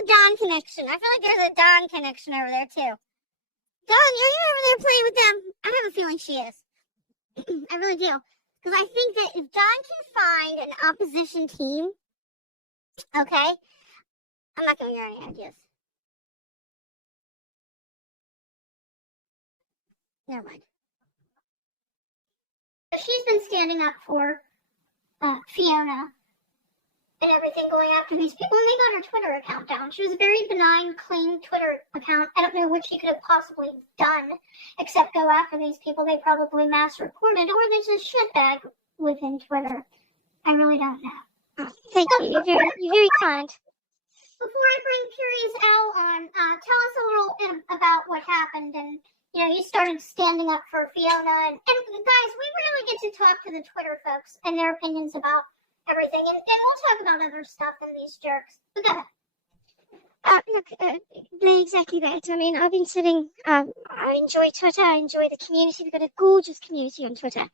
a Dawn connection. I feel like there's a Dawn connection over there, too. Dawn, are you over there playing with them? I have a feeling she is. I really do. Because I think that if Dawn can find an opposition team, okay, I'm not giving her any ideas. Never mind. She's been standing up for Fiona and everything, going after these people, and they got her Twitter account down. She was a very benign, clean Twitter account. I don't know what she could have possibly done except go after these people. They probably mass reported, or there's a shitbag within Twitter. I really don't know. Oh, thank you. You're very kind. Before I bring Curious Owl on, tell us a little about what happened. And, you started standing up for Fiona. And guys, we really get to talk to the Twitter folks and their opinions about everything. And we'll talk about other stuff than these jerks. But go ahead. Look, exactly that. I mean, I've been sitting, I enjoy Twitter. I enjoy the community. We've got a gorgeous community on Twitter.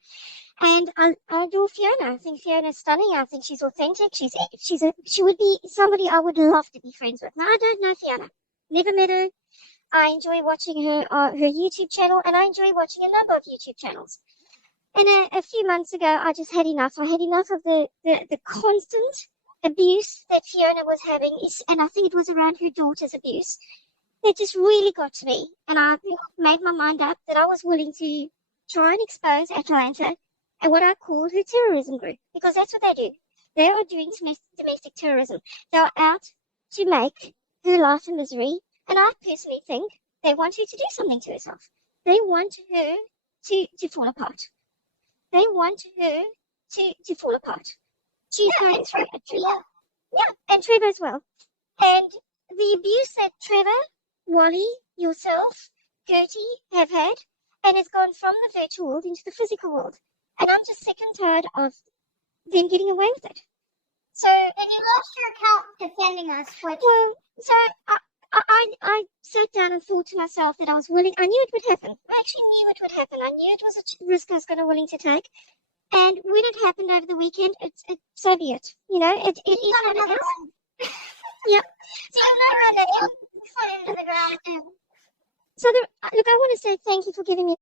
And I adore Fiona. I think Fiona's stunning. I think she's authentic. She would be somebody I would love to be friends with. Now, I don't know Fiona. Never met her. I enjoy watching her YouTube channel, and I enjoy watching a number of YouTube channels. And a few months ago, I just had enough. I had enough of the constant abuse that Fiona was having, and I think it was around her daughter's abuse. It just really got to me, and I made my mind up that I was willing to try and expose Atlanta and what I call her terrorism group, because that's what they do. They are doing domestic terrorism. They are out to make her life a misery, and I personally think they want her to do something to herself. They want her to fall apart. They want her to fall apart. She's going through it. Yeah, and Trevor as well. And the abuse that Trevor, Wally, yourself, Gertie have had, and it's gone from the virtual world into the physical world. And I'm just sick and tired of them getting away with it. So, and you lost your account defending us, which... Well, so I sat down and thought to myself that I was willing. I knew it would happen. I actually knew it would happen. I knew it was a risk I was going to willing to take. And when it happened over the weekend, so be it. It is what it is. Yep. So you're not running into the ground too. So look, I want to say thank you for giving me.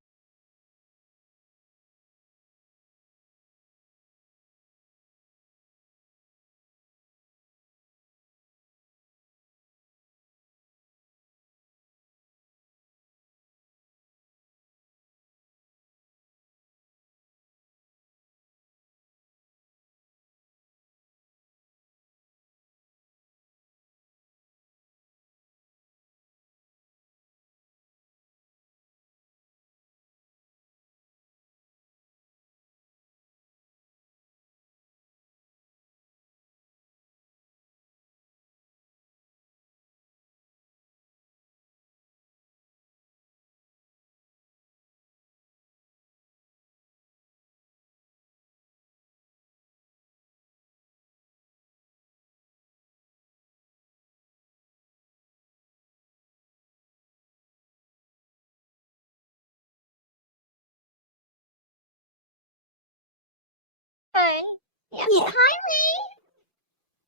Yeah. Hi, Lee.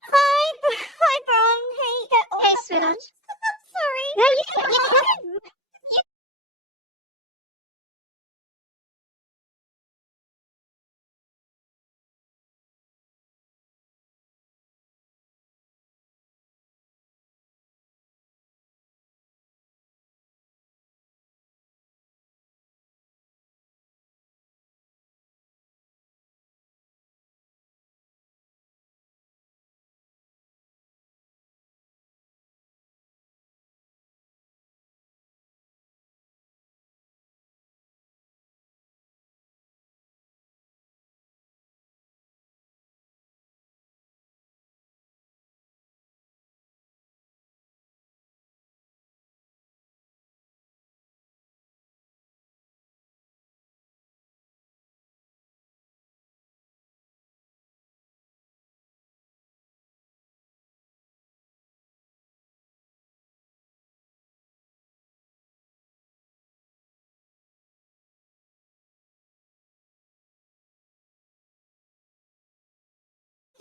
Hi, Bron. Hey, sweetheart. Sorry. No, you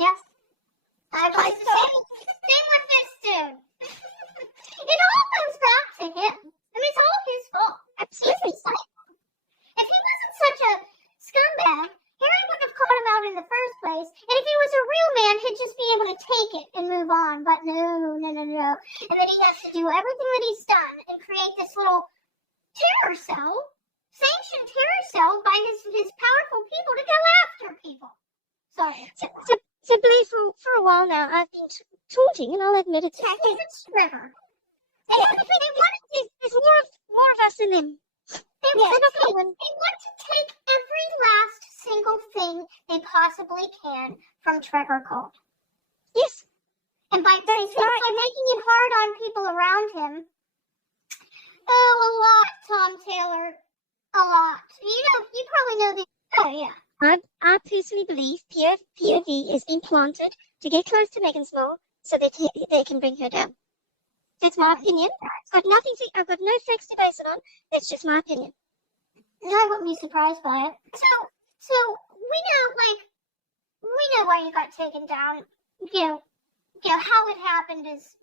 Yes. I'd like to say, same with this dude. just be able to take it and move on. But no. And then he has to do everything that he's done and create this little terror cell, sanctioned terror cell by his powerful people to go after people. Sorry. So Blaze, for a while now, I've been taunting, and I'll admit it's happening. It's Trevor. There's more of us in them. They want to take every last single thing they possibly can from Trevor Colt. Yes. And by making it hard on people around him, a lot, Tom Taylor, a lot. You probably know the. Oh, yeah. I personally believe POV is being planted to get close to Meghan's mole so that they can bring her down. That's my opinion. I've got no facts to base it on. That's just my opinion. I wouldn't be surprised by it. So we know why you got taken down. How it happened is,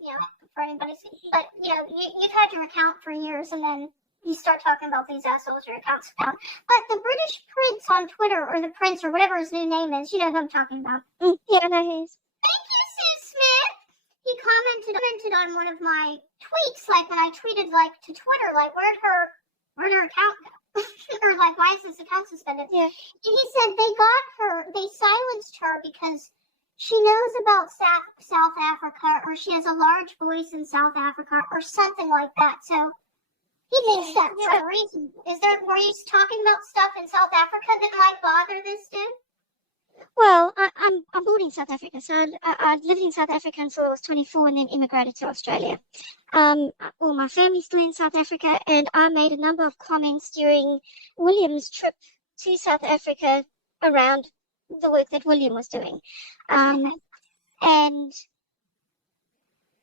for anybody. But you've had your account for years, and then you start talking about these assholes your account's found. But the British Prince on Twitter, or the Prince, or whatever his new name is, you know who I'm talking about. Yeah, I know who he is. Thank you, Sue Smith. He commented on one of my tweets, like when I tweeted to Twitter, where'd her account go? Or why is this account suspended? Yeah. And he said they silenced her because she knows about South Africa, or she has a large voice in South Africa, or something like that. So he thinks that's the reason. Were you talking about stuff in South Africa that might bother this dude? Well, I'm born in South Africa, so I lived in South Africa until I was 24, and then immigrated to Australia. All my family's still in South Africa, and I made a number of comments during William's trip to South Africa around the work that William was doing. And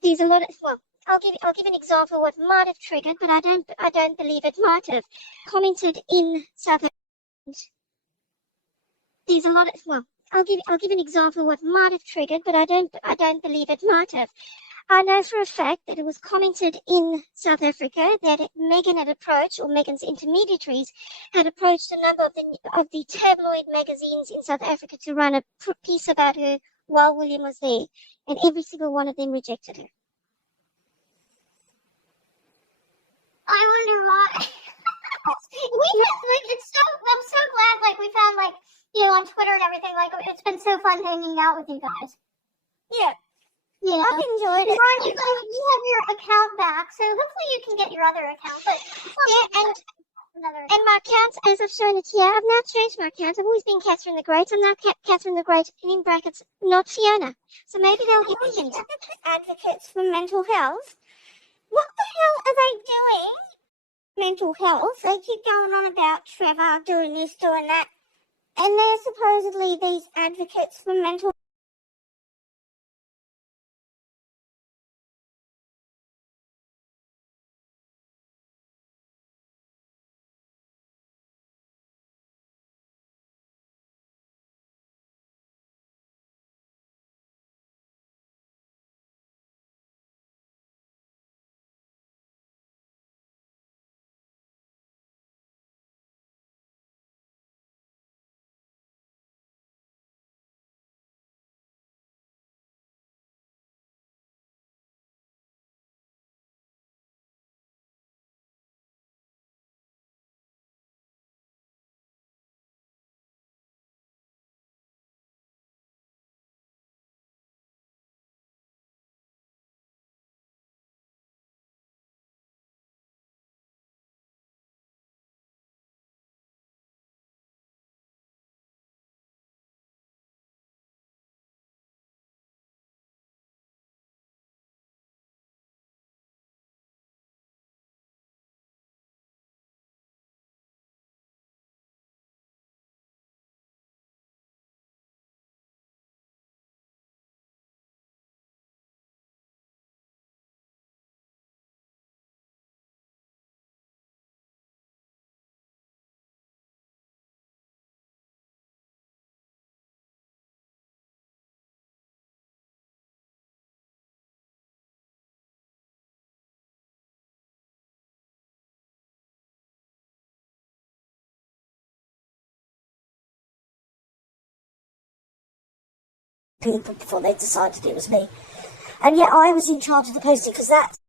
there's a lot of, well, I'll give an example of what might have triggered, but I don't believe it might have. Commented in South Africa. There's a lot of, well, I'll give an example of what might have triggered, but I don't believe it might have. I know for a fact that it was commented in South Africa that Meghan had approached, or Meghan's intermediaries had approached a number of the tabloid magazines in South Africa to run a piece about her while William was there, and every single one of them rejected her. I wonder why. I'm so glad, we found, on Twitter and everything, it's been so fun hanging out with you guys. Yeah. I've enjoyed it. Ron, you have your account back, so hopefully you can get your other account. And my account, as I've shown it here, I've now changed my account. I've always been Catherine the Great. I'm now Catherine the Great, and in brackets, not Fiona. So maybe they'll get the hint. Advocates for mental health. What the hell are they doing? Mental health. They keep going on about Trevor doing this, doing that. And they're supposedly these advocates for mental people before they decided it was me. And yet I was in charge of the posting because that's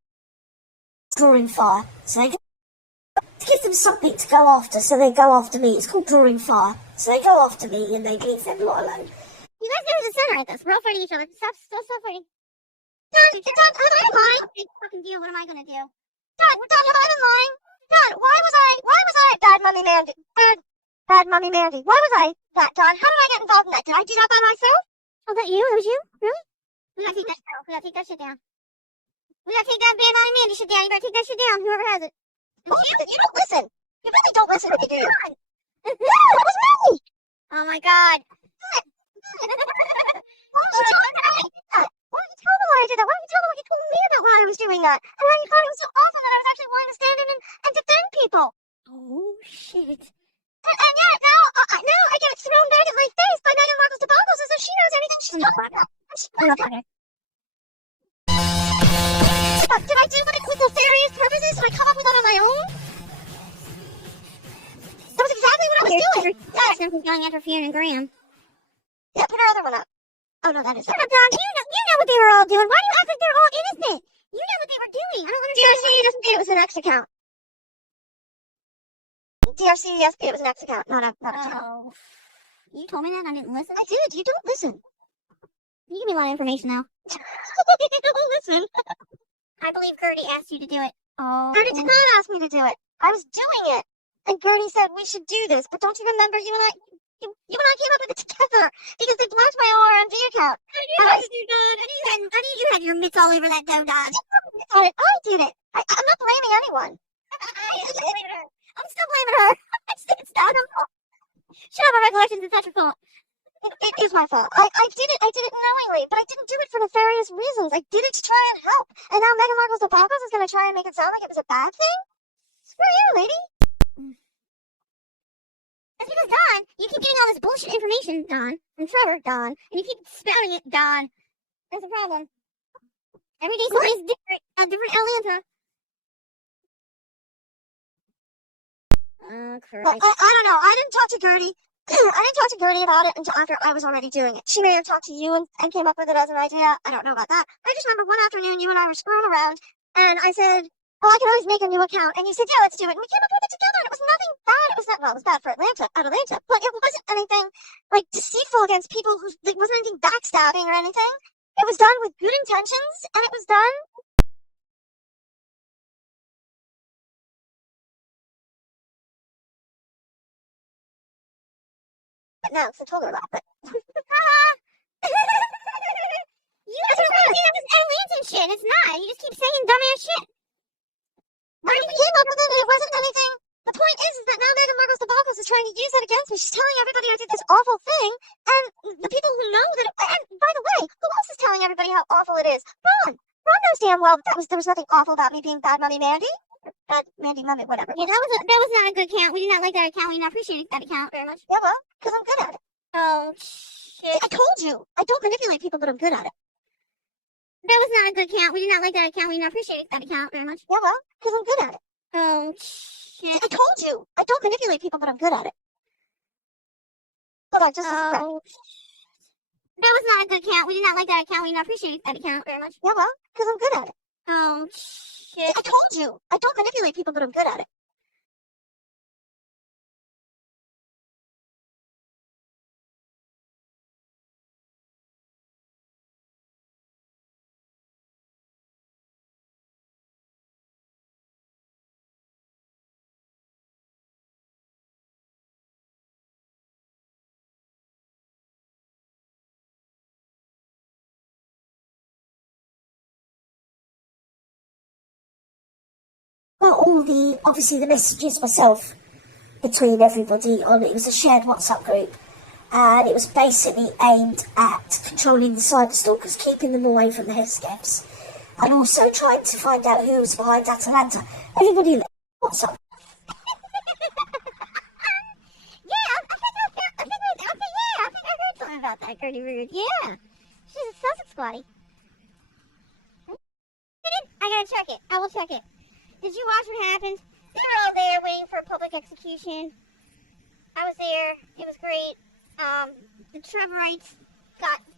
drawing fire. So they give them something to go after, so they go after me. It's called drawing fire. So they go after me and they leave them lot alone. You guys know who's the center at this. We're all fighting each other. Stop fighting. Dad, am I lying? Big fucking deal. What am I gonna do? Dad, am I lying? Dad, why was I bad Mummy Mandy? Bad Mummy Mandy. Why was I that, Don? How did I get involved in that? Did I do that by myself? Oh, that you? That was you? Really? We gotta take that down. We gotta take that shit down. We gotta take that bad Mommy Mandy shit down. You better take that shit down, whoever has it. Oh, you don't listen. You really don't listen when you do. No, it was me. Oh my god. Why did you tell them why I did that? Why did you tell them what you told me about why I was doing that? And how you thought it was so awesome that I was actually wanting to stand in and defend people. Oh shit. And yet now I get it thrown back at my face by Meghan Markle's debacles as if she knows everything she's talking about. Did I do it with nefarious purposes? Did I come up with that on my own? That was exactly what I was doing. Yes, I'm going after Fiona and Graham. Yeah, put her other one up. Oh no, that is. Shut up, Don. You know what they were all doing. Why do you act like they're all innocent? You know what they were doing. I don't understand. DRC doesn't say it was an X account. DRC, yes, it was an X account, not a account. Oh. You told me that and I didn't listen? I did. You don't listen. You give me a lot of information now. You don't listen. I believe Gertie asked you to do it. Oh. Gertie did not ask me to do it. I was doing it. And Gertie said we should do this. But don't you remember you and I came up with it together because they blocked my ORMD account. I knew you had your mitts all over that dough, Don. I did it. I'm not blaming anyone. I'm still blaming her. It's Don's fault. Shut up, my recollections. It's not your fault. It is my fault. I did it knowingly, but I didn't do it for nefarious reasons. I did it to try and help. And now Meghan Markle's debacles is going to try and make it sound like it was a bad thing? Screw you, lady. That's because, Don, you keep getting all this bullshit information, Don, from Trevor, Don, and you keep spouting it, Don. That's the problem. Every day somebody's different, a different Atlanta. Oh, Christ. Well, I don't know. I didn't talk to Gertie. I didn't talk to Gertie about it until after I was already doing it. She may have talked to you and came up with it as an idea. I don't know about that. I just remember one afternoon you and I were screwing around, and I said, oh, I can always make a new account. And you said, yeah, let's do it. And we came up with it together, and it was nothing bad. It was not, well, it was bad for Atlanta, but it wasn't anything, like, deceitful against people who, it wasn't anything backstabbing or anything. It was done with good intentions, and it was done. But now it's a total about it. You guys are crazy. That was Atlanta shit. It's not. You just keep saying dumbass shit. We came up with it, and it wasn't anything. The point is that now Meghan Markle's debacles is trying to use that against me. She's telling everybody I did this awful thing, and the people who know that. And by the way, who else is telling everybody how awful it is? Ron knows damn well that there was nothing awful about me being bad Mummy Mandy. Bad Mandy Mummy, whatever. Yeah, that was not a good account. We did not like that account. We did not appreciate that account very much. Yeah, well, because I'm good at it. Oh, shit. I told you, I don't manipulate people, but I'm good at it. That was not a good account. We did not like that account. We did not appreciate that account very much. Yeah, well, because I'm good at it. Oh, shit. I told you, I don't manipulate people, but I'm good at it. Hold on, just a sec. Oh, that was not a good account. We did not like that account. We did not appreciate that account very much. Yeah, well, because I'm good at it. Oh, shit. I told you, I don't manipulate people, but I'm good at it. Got all obviously the messages myself between everybody on it. It was a shared WhatsApp group, and it was basically aimed at controlling the cyberstalkers, keeping them away from the headscaps, and also trying to find out who was behind Atalanta. Everybody in the WhatsApp. I think I heard something about that, Gertie Rude. Yeah. She's a Sussex squatty. I gotta check it. I will check it. Did you watch what happened? They were all there waiting for a public execution. I was there. It was great. The Trevorites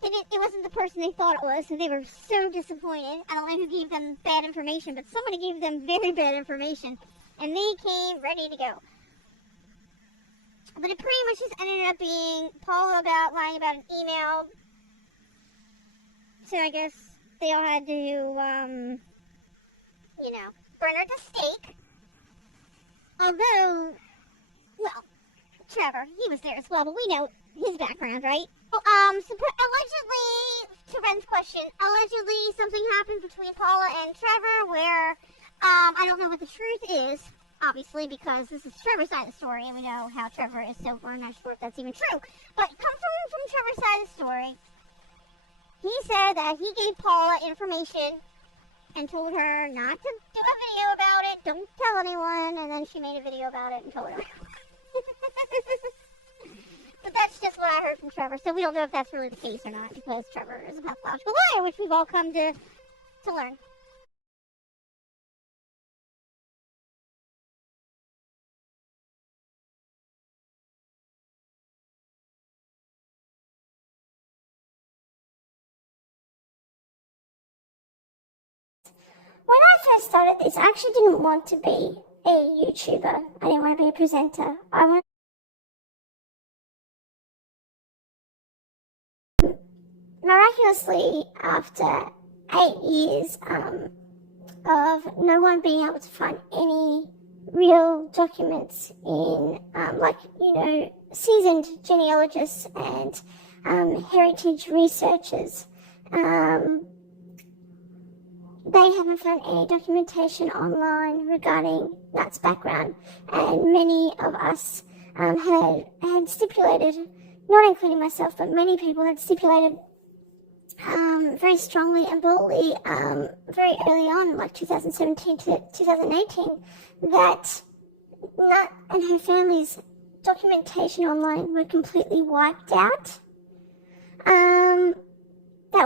it wasn't the person they thought it was, so they were so disappointed. I don't know who gave them bad information, but somebody gave them very bad information, and they came ready to go. But it pretty much just ended up being Paula lying about an email. So I guess they all had to, burn her at the stake. Although, well, Trevor, he was there as well, but we know his background, right? So allegedly, to Ren's question, allegedly something happened between Paula and Trevor where, I don't know what the truth is, obviously, because this is Trevor's side of the story, and we know how Trevor is, so we're not sure if that's even true. But come from Trevor's side of the story, he said that he gave Paula information and told her not to do a video about it, don't tell anyone, and then she made a video about it and told her. But that's just what I heard from Trevor, so we don't know if that's really the case or not, because Trevor is a pathological liar, which we've all come to learn. When I first started this, I actually didn't want to be a YouTuber. I didn't want to be a presenter. Miraculously, after 8 years of no one being able to find any real documents in, seasoned genealogists and heritage researchers, they haven't found any documentation online regarding Nat's background, and many of us had stipulated, not including myself, but many people had stipulated very strongly and boldly very early on, like 2017 to 2018, that Nat and her family's documentation online were completely wiped out. That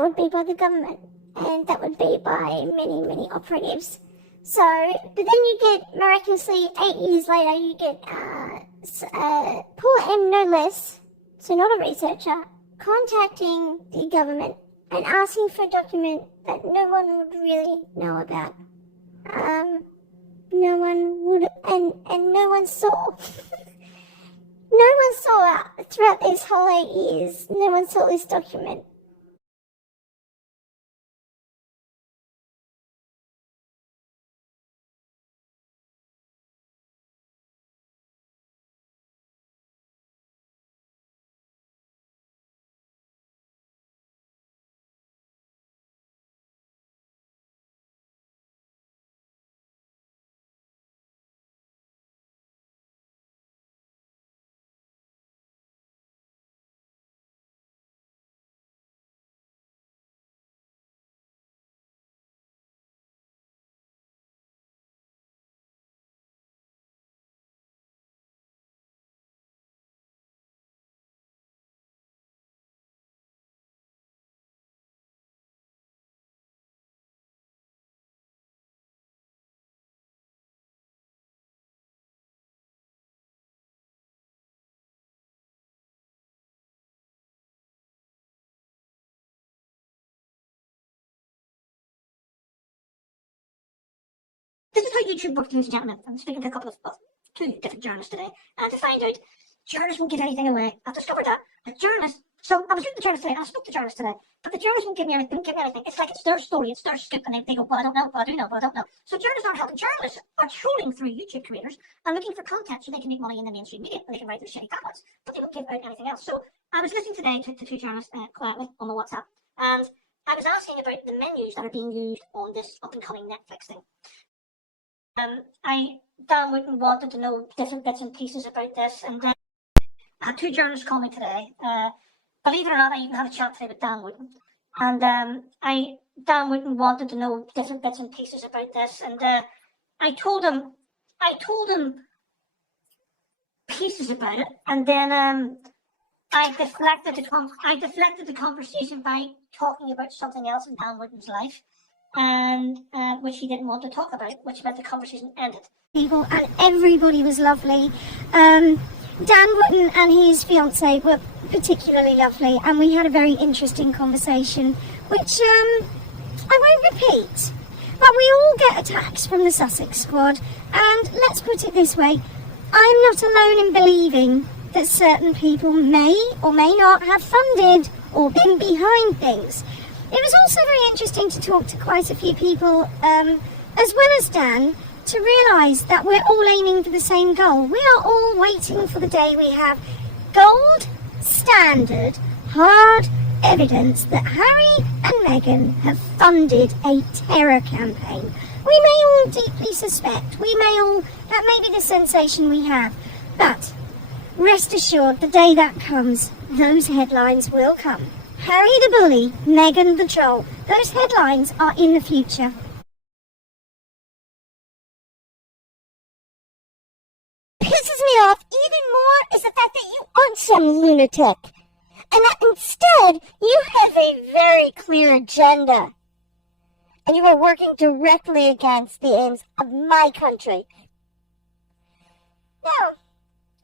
would be by the government. And that would be by many, many operatives. So, but then you get, miraculously, 8 years later, you get Paul M. no less, so not a researcher, contacting the government and asking for a document that no one would really know about. No one would, and no one saw. No one saw throughout these whole 8 years, no one saw this document. This is how YouTube works, ladies and gentlemen. I'm speaking to a couple of two different journalists today, and to find out journalists won't give anything away. I've discovered that journalists. So I was reading the journalist today, and I spoke to journalists today, but the journalists won't give me anything. It's like it's their story, it's their scoop, and they go, "Well, I don't know, but I do know, but I don't know." So journalists aren't helping. Journalists are trolling through YouTube creators and looking for content so they can make money in the mainstream media, and they can write their shitty tablets, but they won't give out anything else. So I was listening today to two journalists quietly on my WhatsApp, and I was asking about the menus that are being used on this up-and-coming Netflix thing. Dan Wooten wanted to know different bits and pieces about this, and then I had two journalists call me today. Believe it or not, I even had a chat today with Dan Wooten, and Dan Wooten wanted to know different bits and pieces about this, and I told him pieces about it, and then I deflected the conversation by talking about something else in Dan Wooten's life, and which he didn't want to talk about, which meant the conversation ended. People, and everybody was lovely. Dan Wootton and his fiancée were particularly lovely, and we had a very interesting conversation, which I won't repeat. But we all get attacks from the Sussex squad, and let's put it this way, I'm not alone in believing that certain people may or may not have funded or been behind things. It was also very interesting to talk to quite a few people, as well as Dan, to realise that we're all aiming for the same goal. We are all waiting for the day we have gold, standard, hard evidence that Harry and Meghan have funded a terror campaign. We may all deeply suspect, that may be the sensation we have, but rest assured, the day that comes, those headlines will come. Harry the bully, Meghan the troll, those headlines are in the future. Pisses me off even more is the fact that you aren't some lunatic, and that instead you have a very clear agenda, and you are working directly against the aims of my country. Now,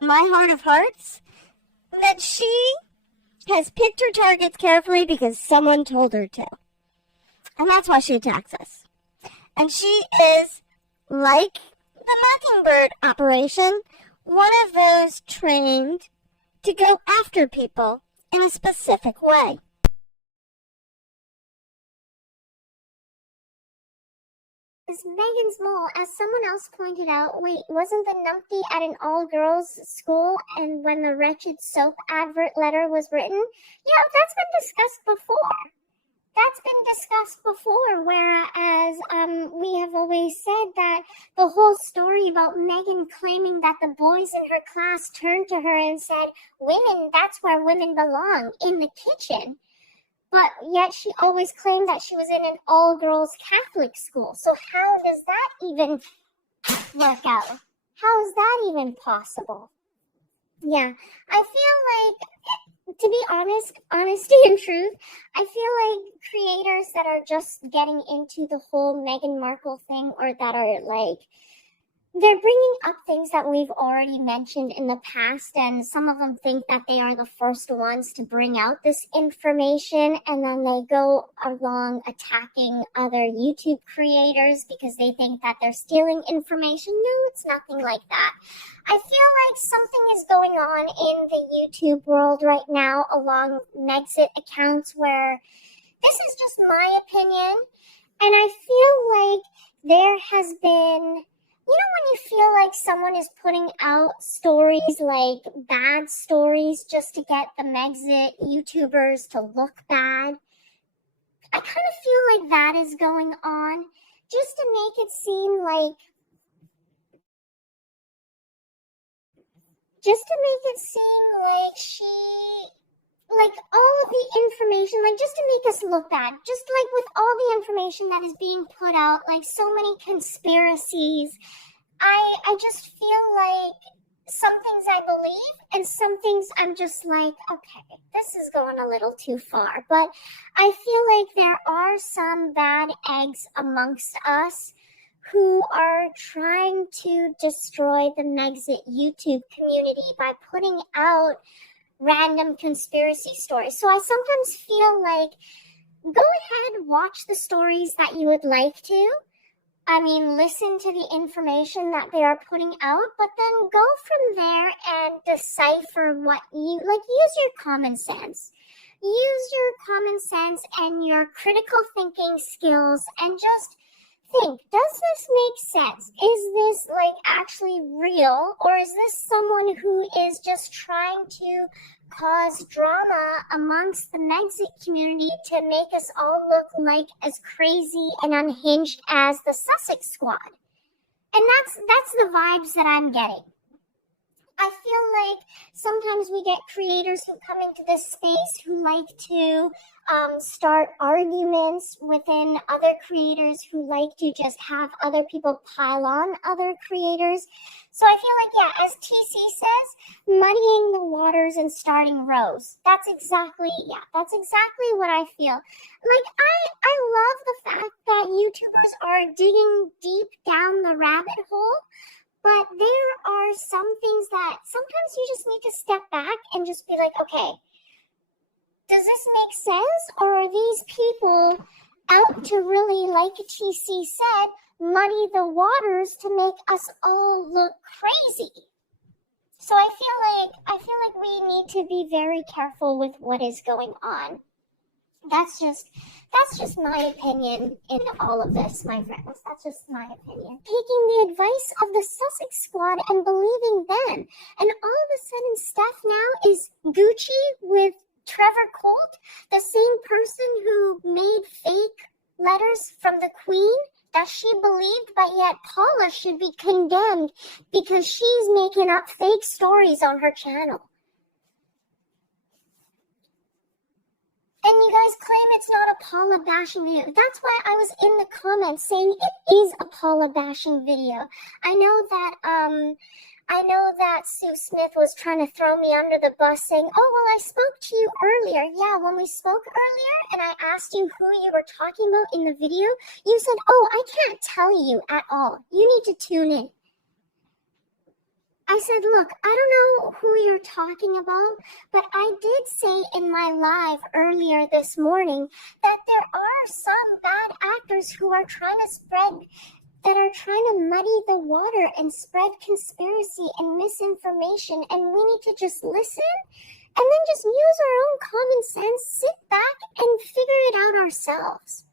my heart of hearts, that she has picked her targets carefully because someone told her to. And that's why she attacks us. And she is, like the Mockingbird operation, one of those trained to go after people in a specific way. Is Megan's Mole, as someone else pointed out, wait, wasn't the numpty at an all-girls school and when the wretched soap advert letter was written? Yeah, that's been discussed before. Whereas we have always said that the whole story about Megan claiming that the boys in her class turned to her and said, women, that's where women belong, in the kitchen. But yet she always claimed that she was in an all-girls Catholic school. So how does that even work out? How is that even possible? Yeah, I feel like, to be honest, honesty and truth, I feel like creators that are just getting into the whole Meghan Markle thing, or that are like, they're bringing up things that we've already mentioned in the past, and some of them think that they are the first ones to bring out this information, and then they go along attacking other YouTube creators because they think that they're stealing information. No, it's nothing like that. I feel like something is going on in the YouTube world right now along Megxit accounts where this is just my opinion, and I feel like there has been, you know, when you feel like someone is putting out stories, like bad stories, just to get the Megxit YouTubers to look bad? I kind of feel like that is going on, just to make it seem like, she, like, all of the information, like, just to make us look bad, just like with all the information that is being put out, like so many conspiracies, I just feel like some things I believe and some things I'm just like, okay, this is going a little too far. But I feel like there are some bad eggs amongst us who are trying to destroy the Megxit YouTube community by putting out random conspiracy stories. So I sometimes feel like, go ahead, watch the stories that you would like to. I mean, listen to the information that they are putting out, but then go from there and decipher what you, like, use your common sense. Use your common sense and your critical thinking skills and just think, does this make sense? Is this, like, actually real? Or is this someone who is just trying to cause drama amongst the Megxit community to make us all look like as crazy and unhinged as the Sussex squad? And that's the vibes that I'm getting. I feel like sometimes we get creators who come into this space who like to start arguments within other creators who like to just have other people pile on other creators. So I feel like, yeah, as TC says, muddying the waters and starting rows. That's exactly what I feel. Like, I love the fact that YouTubers are digging deep down the rabbit hole, But there are some things that sometimes you just need to step back and just be like, okay, does this make sense? Or are these people out to really, like TC said, muddy the waters to make us all look crazy? So I feel like we need to be very careful with what is going on. That's just my opinion in all of this, my friends. That's just my opinion. Taking the advice of the Sussex squad and believing them. And all of a sudden, Steph now is Gucci with Trevor Colt, the same person who made fake letters from the Queen that she believed, but yet Paula should be condemned because she's making up fake stories on her channel. And you guys claim it's not a Paula bashing video. That's why I was in the comments saying it is a Paula bashing video. I know that Sue Smith was trying to throw me under the bus saying, oh, well, I spoke to you earlier. Yeah, when we spoke earlier and I asked you who you were talking about in the video, you said, oh, I can't tell you at all. You need to tune in. I said, look, I don't know who you're talking about, but I did say in my live earlier this morning that there are some bad actors who are trying to muddy the water and spread conspiracy and misinformation, and we need to just listen and then just use our own common sense, sit back and figure it out ourselves.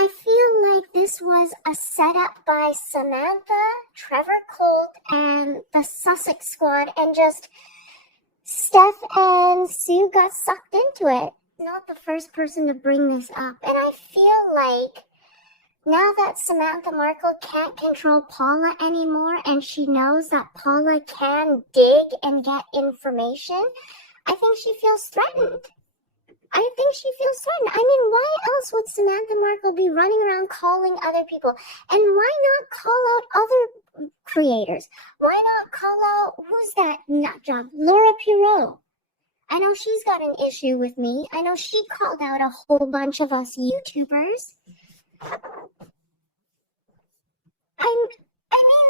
I feel like this was a setup by Samantha, Trevor Colt, and the Sussex squad, and just Steph and Sue got sucked into it. Not the first person to bring this up. And I feel like now that Samantha Markle can't control Paula anymore, and she knows that Paula can dig and get information, I think she feels threatened. I mean, why else would Samantha Markle be running around calling other people? And why not call out other creators? Why not call out, who's that nut job? Laura Pirot. I know she's got an issue with me. I know she called out a whole bunch of us YouTubers. I mean,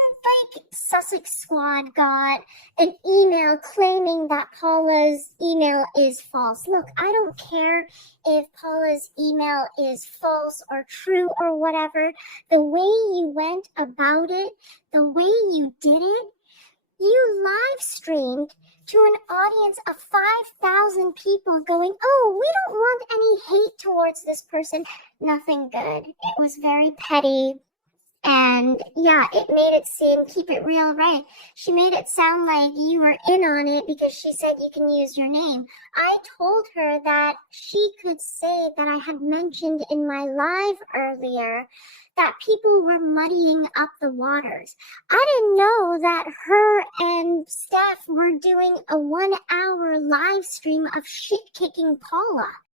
like, Sussex Squad got an email claiming that Paula's email is false. Look, I don't care if Paula's email is false or true or whatever. The way you went about it, the way you did it, you live streamed to an audience of 5,000 people going, oh, we don't want any hate towards this person. Nothing good. It was very petty. And yeah, it made it seem, keep it real, right? She made it sound like you were in on it because she said you can use your name. I told her that she could say that I had mentioned in my live earlier that people were muddying up the waters. I didn't know that her and Steph were doing a 1-hour live stream of shit-kicking Paula.